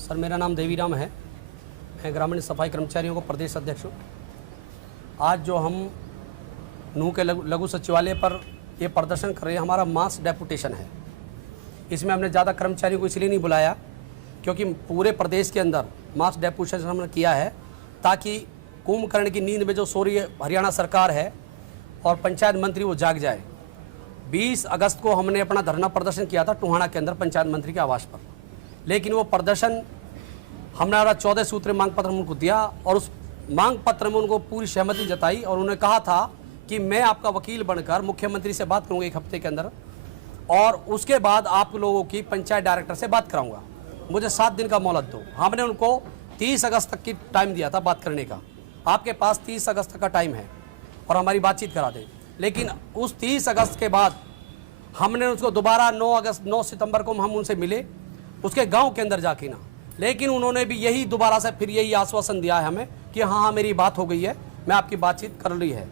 Sir, मेरा नाम देवीराम है। मैं ग्रामीण सफाई कर्मचारियों को प्रदेश अध्यक्ष हूँ। आज जो हम नूह के लघु सचिवालय पर ये प्रदर्शन कर रहे हैं, हमारा मास डेपुटेशन है। इसमें हमने ज़्यादा कर्मचारियों को इसलिए नहीं बुलाया क्योंकि पूरे प्रदेश के अंदर मास डेपुटेशन हमने किया है ताकि कुंभकर्ण की नींद में जो सो रही है हरियाणा सरकार है और पंचायत मंत्री वो जाग जाए। 20 अगस्त को हमने अपना धरना प्रदर्शन किया था टोहाना के अंदर पंचायत मंत्री के आवास पर, लेकिन वो प्रदर्शन हमारा 14 सूत्रीय मांग पत्र उनको दिया और उस मांग पत्र में उनको पूरी सहमति जताई और उन्होंने कहा था कि मैं आपका वकील बनकर मुख्यमंत्री से बात करूंगा 1 हफ्ते के अंदर और उसके बाद आप लोगों की पंचायत डायरेक्टर से बात कराऊंगा, मुझे 7 दिन का मोहलत दो। हमने उनको 30 अगस्त तक की टाइम दिया था बात करने का, आपके पास 30 अगस्त तक का टाइम है और हमारी बातचीत करा दें। लेकिन उस 30 अगस्त के बाद हमने उसको दोबारा 9 सितंबर को हम उनसे मिले उसके गांव के अंदर जाके ना, लेकिन उन्होंने भी यही दोबारा से फिर यही आश्वासन दिया है हमें कि हाँ मेरी बात हो गई है, मैं आपकी बातचीत कर ली है।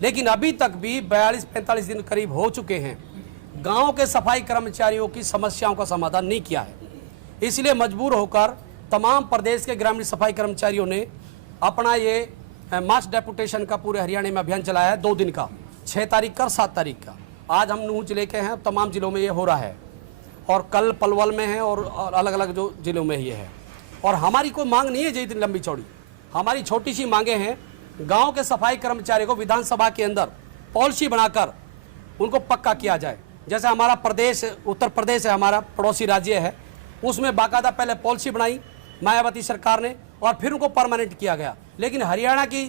लेकिन अभी तक भी 42-45 दिन करीब हो चुके हैं, गांव के सफाई कर्मचारियों की समस्याओं का समाधान नहीं किया है। इसलिए मजबूर होकर तमाम प्रदेश के ग्रामीण सफाई कर्मचारियों ने अपना ये मास डेपुटेशन का पूरे हरियाणा में अभियान चलाया है 2 दिन का, 6 तारीख का और 7 तारीख का। आज हम नूह जिले के हैं, तमाम जिलों में ये हो रहा है और कल पलवल में है और अलग अलग जो जिलों में ये है। और हमारी कोई मांग नहीं है जी इतनी लंबी चौड़ी, हमारी छोटी सी मांगे हैं। गांव के सफाई कर्मचारियों को विधानसभा के अंदर पॉलिसी बनाकर उनको पक्का किया जाए। जैसे हमारा प्रदेश उत्तर प्रदेश है, हमारा पड़ोसी राज्य है, उसमें बाकायदा पहले पॉलिसी बनाई मायावती सरकार ने और फिर उनको परमानेंट किया गया। लेकिन हरियाणा की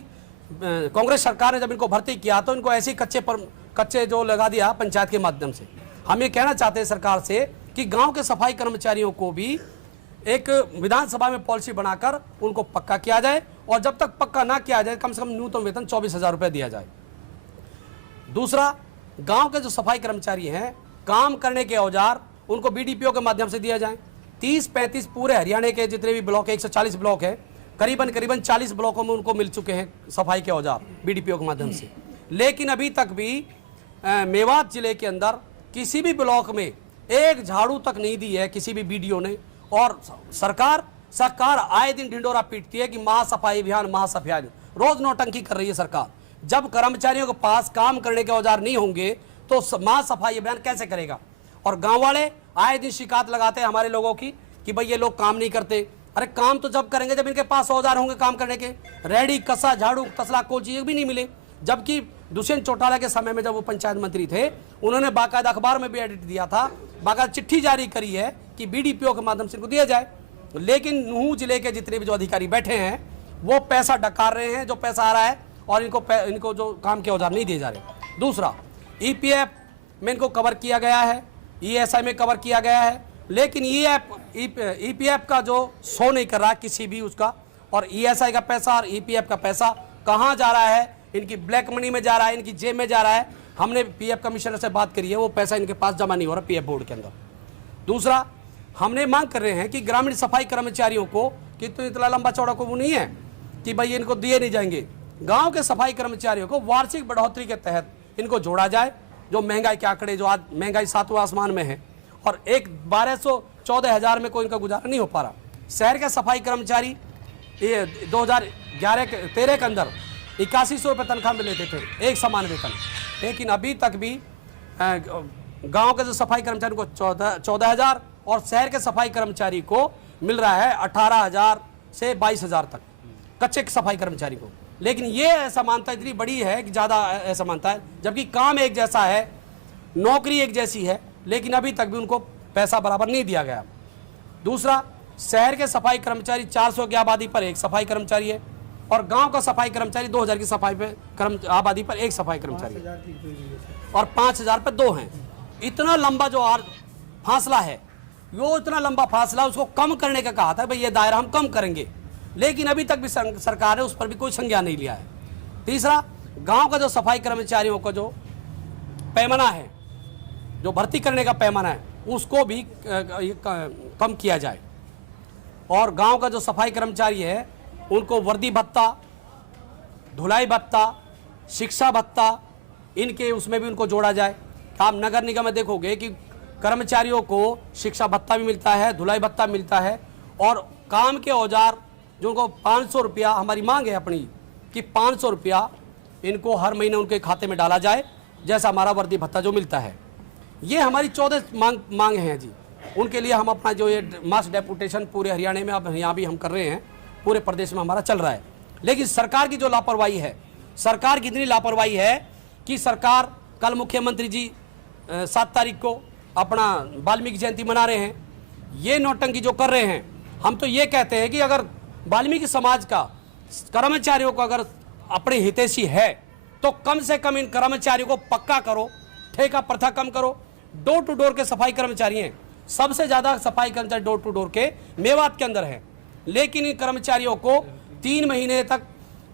कांग्रेस सरकार ने जब इनको भर्ती किया तो इनको ऐसे कच्चे जो लगा दिया पंचायत के माध्यम से। हम ये कहना चाहते हैं सरकार से कि गांव के सफाई कर्मचारियों को भी एक विधानसभा में पॉलिसी बनाकर उनको पक्का किया जाए और जब तक पक्का ना किया जाए कम से कम न्यूनतम वेतन 24,000 रुपये दिया जाए। दूसरा, गांव के जो सफाई कर्मचारी हैं, काम करने के औजार उनको बीडीपीओ के माध्यम से दिया जाए। 30-35 पूरे हरियाणा के जितने भी ब्लॉक है, 140 ब्लॉक है, करीबन 40 ब्लॉकों में उनको मिल चुके हैं सफाई के औजार बीडीपीओ के माध्यम से। लेकिन अभी तक भी मेवात जिले के अंदर किसी भी ब्लॉक में एक झाड़ू तक नहीं दी है किसी भी बीडीओ ने। और सरकार आए दिन ढिंडोरा पीटती है कि महासफाई अभियान, रोज नौटंकी कर रही है सरकार। जब कर्मचारियों के पास काम करने के औजार नहीं होंगे तो महासफाई अभियान कैसे करेगा? और गांव वाले आए दिन शिकायत लगाते हैं हमारे लोगों की कि भाई ये लोग काम नहीं करते। अरे काम तो जब करेंगे जब इनके पास औजार होंगे काम करने के। रेडी, कसा, झाड़ू, तसला, कोची भी नहीं मिले। जबकि दुष्यंत चौटाला के समय में जब वो पंचायत मंत्री थे उन्होंने बाकायदा अखबार में भी एडिट दिया था, बाकायदा चिट्ठी जारी करी है कि बीडीपीओ के माध्यम से इनको दिया जाए। लेकिन नूह जिले के जितने भी जो अधिकारी बैठे हैं वो पैसा डकार रहे हैं, जो पैसा आ रहा है, और इनको जो काम के औजार नहीं दिए जा रहे। दूसरा, ईपीएफ में इनको कवर किया गया है, ईएसआई में कवर किया गया है, लेकिन ईपीएफ का जो शो नहीं कर रहा किसी भी उसका, और ईएसआई का पैसा और ईपीएफ का पैसा कहाँ जा रहा है? इनकी ब्लैक मनी में जा रहा है, इनकी जेब में जा रहा है। हमने पीएफ कमिश्नर से बात करी है, वो पैसा इनके पास जमा नहीं हो रहा पीएफ बोर्ड के अंदर। दूसरा, हमने मांग कर रहे हैं कि ग्रामीण सफाई कर्मचारियों को कि तो इतना लंबा चौड़ा को वो नहीं है कि भाई इनको दिए नहीं जाएंगे। गांव के सफाई कर्मचारियों को वार्षिक बढ़ोतरी के तहत इनको जोड़ा जाए। जो महंगाई के आंकड़े, जो आज महंगाई 7वें आसमान में है और 12-14 में कोई इनका गुजारा नहीं हो पा रहा। शहर के सफाई कर्मचारी ये 2011-13 के अंदर 8100 रुपये तनख्वाह में लेते थे, एक समान वेतन। लेकिन अभी तक भी गांव के जो सफाई कर्मचारी को 14,000 और शहर के सफाई कर्मचारी को मिल रहा है 18,000 से 22,000 तक, कच्चे सफाई कर्मचारी को। लेकिन ये असमानता इतनी बड़ी है कि ज़्यादा असमानता है, जबकि काम एक जैसा है, नौकरी एक जैसी है, लेकिन अभी तक भी उनको पैसा बराबर नहीं दिया गया। दूसरा, शहर के सफाई कर्मचारी 400 की आबादी पर एक सफाई कर्मचारी है और गांव का सफाई कर्मचारी 2000 की सफाई पे आबादी पर एक सफाई कर्मचारी और 5000 पर 2 हैं। इतना लंबा जो फासला है, वो इतना लंबा फासला उसको कम करने का कहा था, भाई ये दायरा हम कम करेंगे, लेकिन अभी तक भी सरकार ने उस पर भी कोई संज्ञान नहीं लिया है। तीसरा, गांव का जो सफाई कर्मचारियों का जो पैमाना है, जो भर्ती करने का पैमाना है, उसको भी कम किया जाए और गांव का जो सफाई कर्मचारी है उनको वर्दी भत्ता, धुलाई भत्ता, शिक्षा भत्ता, इनके उसमें भी उनको जोड़ा जाए। आप नगर निगम में देखोगे कि कर्मचारियों को शिक्षा भत्ता भी मिलता है, धुलाई भत्ता मिलता है और काम के औजार जिनको 500 रुपया हमारी मांग है अपनी कि 500 रुपया इनको हर महीने उनके खाते में डाला जाए, जैसा हमारा वर्दी भत्ता जो मिलता है। ये हमारी 14 मांग हैं जी। उनके लिए हम अपना जो ये मास डेपुटेशन पूरे हरियाणा में, अब यहाँ भी हम कर रहे हैं, पूरे प्रदेश में हमारा चल रहा है। लेकिन सरकार की जो लापरवाही है, सरकार की इतनी लापरवाही है कि सरकार, कल मुख्यमंत्री जी 7 तारीख को अपना वाल्मीकि जयंती मना रहे हैं। ये नौटंकी जो कर रहे हैं, हम तो ये कहते हैं कि अगर वाल्मीकि समाज का कर्मचारियों को अगर अपने हितैषी है तो कम से कम इन कर्मचारियों को पक्का करो, ठेका प्रथा कम करो। डोर टू डोर के सफाई कर्मचारी हैं, सबसे ज़्यादा सफाई कर्मचारी डोर टू डोर के मेवात के अंदर हैं। लेकिन इन कर्मचारियों को 3 महीने तक,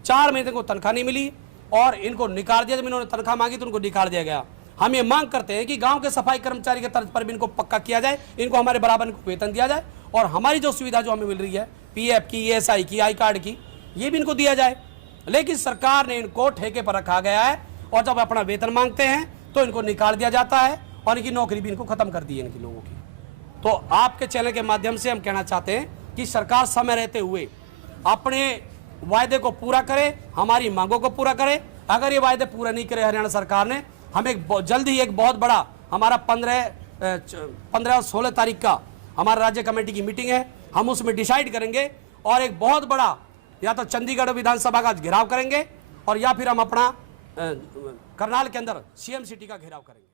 4 महीने तक को तनख्वाह नहीं मिली और इनको निकाल दिया। जब इन्होंने तनख्वाह मांगी तो उनको निकाल दिया गया। हम ये मांग करते हैं कि गांव के सफाई कर्मचारी के तर्ज पर भी इनको पक्का किया जाए, इनको हमारे बराबर इनको वेतन दिया जाए और हमारी जो सुविधा जो हमें मिल रही है पीएफ की, ईएसआई की, आई कार्ड की, ये भी इनको दिया जाए। लेकिन सरकार ने इनको ठेके पर रखा गया है और जब अपना वेतन मांगते हैं तो इनको निकाल दिया जाता है और इनकी नौकरी भी इनको खत्म कर दी है इनकी लोगों की। तो आपके चैनल के माध्यम से हम कहना चाहते हैं कि सरकार समय रहते हुए अपने वायदे को पूरा करे, हमारी मांगों को पूरा करे। अगर ये वायदे पूरा नहीं करे हरियाणा सरकार ने, हम जल्द ही एक बहुत बड़ा हमारा 15 और 16 तारीख का हमारा राज्य कमेटी की मीटिंग है, हम उसमें डिसाइड करेंगे और एक बहुत बड़ा या तो चंडीगढ़ विधानसभा का घेराव करेंगे और या फिर हम अपना करनाल के अंदर सीएम सिटी का घेराव करेंगे।